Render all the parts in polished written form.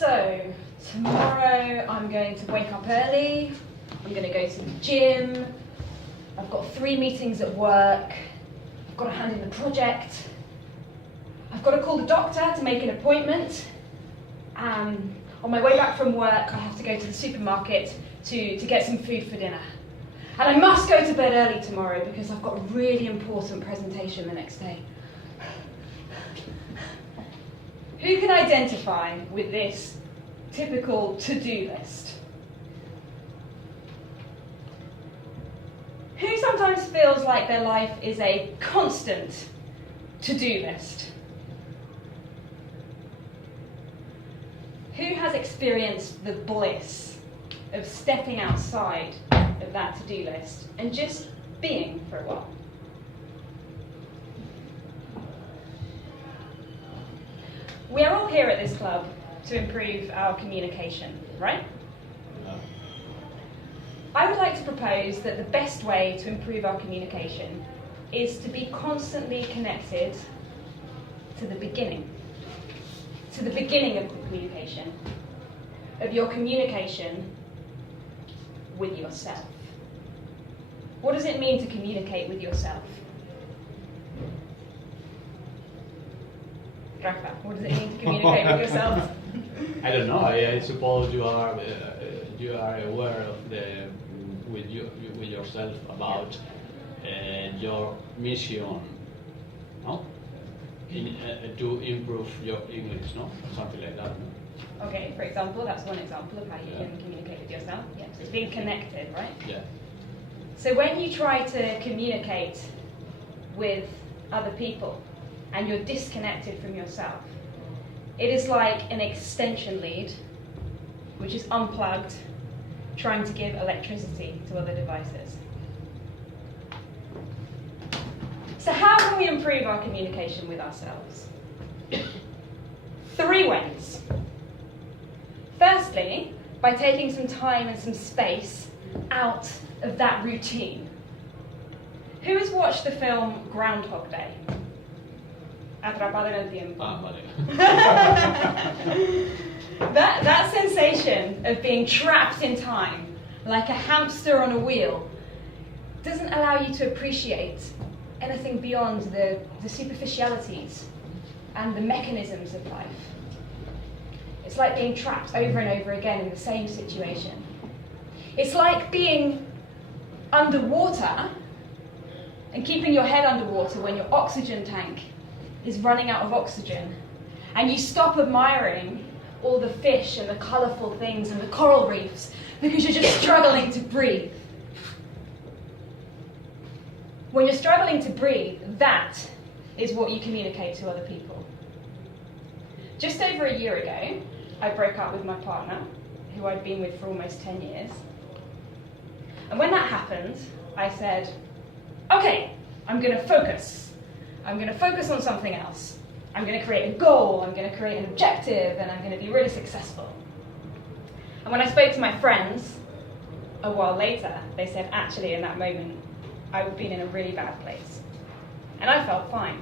So, tomorrow I'm going to wake up early, I'm going to go to the gym, I've got 3 meetings at work, I've got to hand in the project, I've got to call the doctor to make an appointment, on my way back from work I have to go to the supermarket to get some food for dinner. And I must go to bed early tomorrow because I've got a really important presentation the next day. Who can identify with this typical to-do list? Who sometimes feels like their life is a constant to-do list? Who has experienced the bliss of stepping outside of that to-do list and just being for a while? We are all here at this club to improve our communication, right? No. I would like to propose that the best way to improve our communication is to be constantly connected to the beginning of the communication, of your communication with yourself. What does it mean to communicate with yourself? Rafa, what does it mean to communicate with yourself? I don't know. I suppose you are aware of with yourself about your mission, no? To improve your English, no? Something like that. No? Okay, for example, that's one example of how you can communicate with yourself. Yeah, so it's being connected, right? Yeah. So when you try to communicate with other people and you're disconnected from yourself, it is like an extension lead, which is unplugged, trying to give electricity to other devices. So how can we improve our communication with ourselves? 3 ways. Firstly, by taking some time and some space out of that routine. Who has watched the film Groundhog Day? Atrapado en el tiempo. Vale. That sensation of being trapped in time, like a hamster on a wheel, doesn't allow you to appreciate anything beyond the superficialities and the mechanisms of life. It's like being trapped over and over again in the same situation. It's like being underwater and keeping your head underwater when your oxygen tank is running out of oxygen, and you stop admiring all the fish and the colourful things and the coral reefs because you're just struggling to breathe. When you're struggling to breathe, that is what you communicate to other people. Just over a year ago, I broke up with my partner, who I'd been with for almost 10 years. And when that happened, I said, okay, I'm going to focus. I'm going to focus on something else. I'm going to create a goal, I'm going to create an objective, and I'm going to be really successful. And when I spoke to my friends, a while later, they said, actually, in that moment, I'd been in a really bad place. And I felt fine.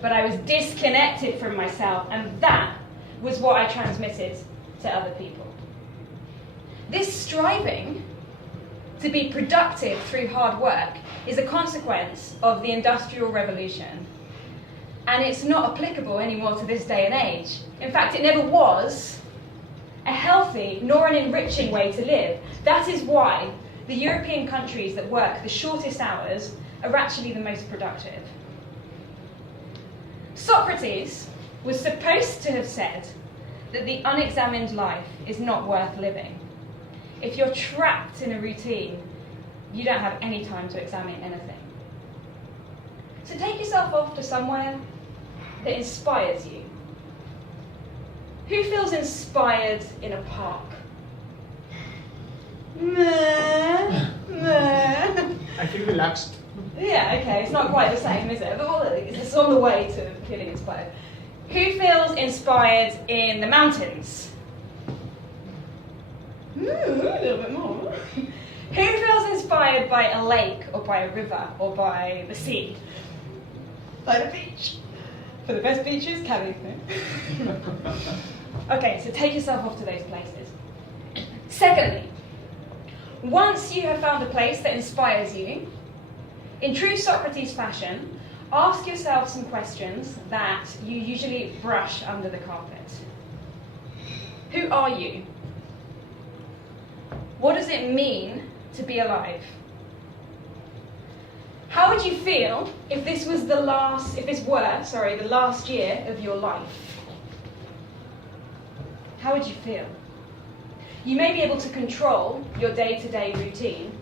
But I was disconnected from myself, and that was what I transmitted to other people. This striving to be productive through hard work is a consequence of the Industrial Revolution. And it's not applicable anymore to this day and age. In fact, it never was a healthy nor an enriching way to live. That is why the European countries that work the shortest hours are actually the most productive. Socrates was supposed to have said that the unexamined life is not worth living. If you're trapped in a routine, you don't have any time to examine anything. So take yourself off to somewhere that inspires you. Who feels inspired in a park? Meh, meh. I feel relaxed. Yeah, okay, it's not quite the same, is it? But it's on the way to feeling inspired. Who feels inspired in the mountains? A little bit more. Who feels inspired by a lake, or by a river, or by the sea? By the beach. For the best beaches, Cali. Okay, so take yourself off to those places. Secondly, once you have found a place that inspires you, in true Socrates fashion, ask yourself some questions that you usually brush under the carpet. Who are you? What does it mean to be alive? How would you feel if this were the last year of your life? How would you feel? You may be able to control your day-to-day routine,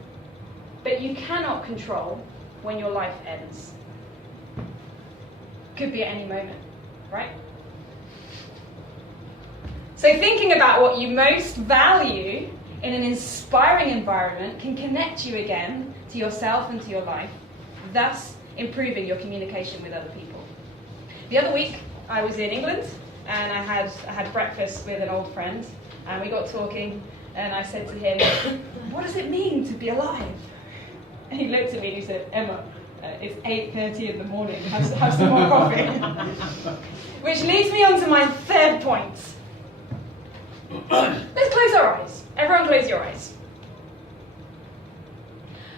but you cannot control when your life ends. Could be at any moment, right? So thinking about what you most value in an inspiring environment can connect you again to yourself and to your life, thus improving your communication with other people. The other week, I was in England, and I had breakfast with an old friend, and we got talking, and I said to him, "What does it mean to be alive?" And he looked at me and he said, "Emma, it's 8:30 in the morning, have some more coffee." Which leads me on to my third point. Let's close our eyes. Everyone close your eyes.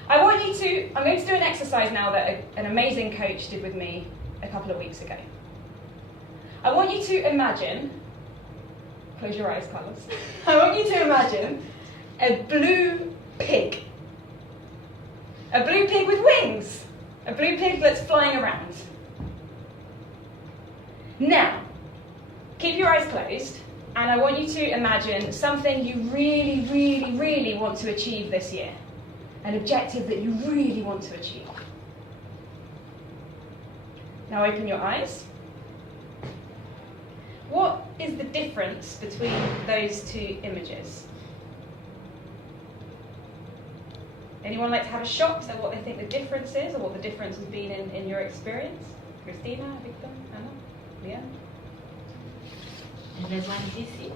I'm going to do an exercise now that an amazing coach did with me a couple of weeks ago. I want you to imagine, close your eyes, Carlos. I want you to imagine a blue pig. A blue pig with wings. A blue pig that's flying around. Now, keep your eyes closed, and I want you to imagine something you really, really, really want to achieve this year. An objective that you really want to achieve. Now open your eyes. What is the difference between those two images? Anyone like to have a shot at what they think the difference is, or what the difference has been in your experience? Christina, Victor, Anna, Leah? The first one is easy.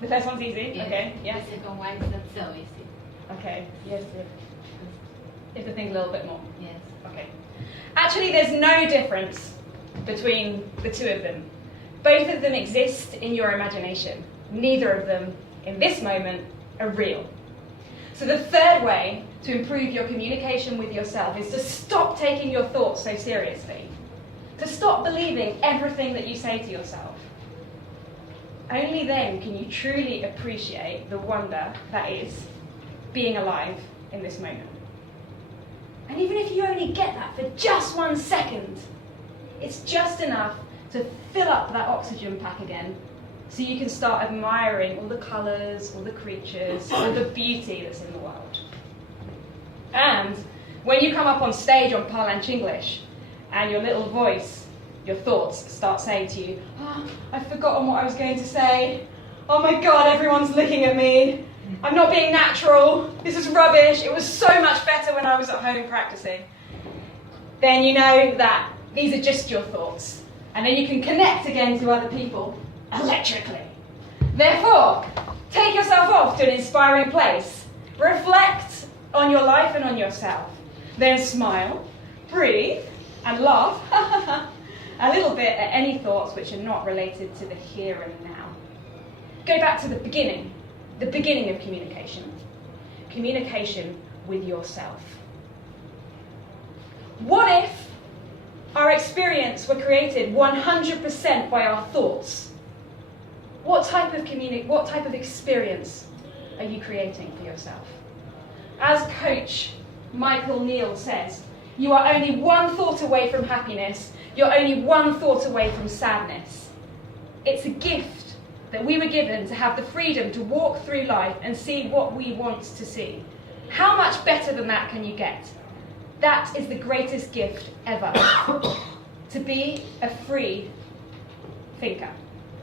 The first one's easy? Yes. Okay, yeah. The second one is not so easy. Okay, yes, if to think a little bit more. Yes. Okay. Actually, there's no difference between the two of them. Both of them exist in your imagination. Neither of them, in this moment, are real. So the third way to improve your communication with yourself is to stop taking your thoughts so seriously. To stop believing everything that you say to yourself. Only then can you truly appreciate the wonder that is being alive in this moment. And even if you only get that for just 1 second, it's just enough to fill up that oxygen pack again, so you can start admiring all the colours, all the creatures, all the beauty that's in the world. And when you come up on stage on Parlanch English, and your little voice, your thoughts start saying to you, "Oh, I've forgotten what I was going to say. Oh my God, everyone's looking at me. I'm not being natural. This is rubbish. It was so much better when I was at home practicing." Then you know that these are just your thoughts. And then you can connect again to other people electrically. Therefore, take yourself off to an inspiring place. Reflect on your life and on yourself. Then smile, breathe, and laugh a little bit at any thoughts which are not related to the here and now. Go back to the beginning of communication. Communication with yourself. What if our experience were created 100% by our thoughts? What type of experience are you creating for yourself? As Coach Michael Neal says, you are only one thought away from happiness. You're only one thought away from sadness. It's a gift that we were given to have the freedom to walk through life and see what we want to see. How much better than that can you get? That is the greatest gift ever, to be a free thinker.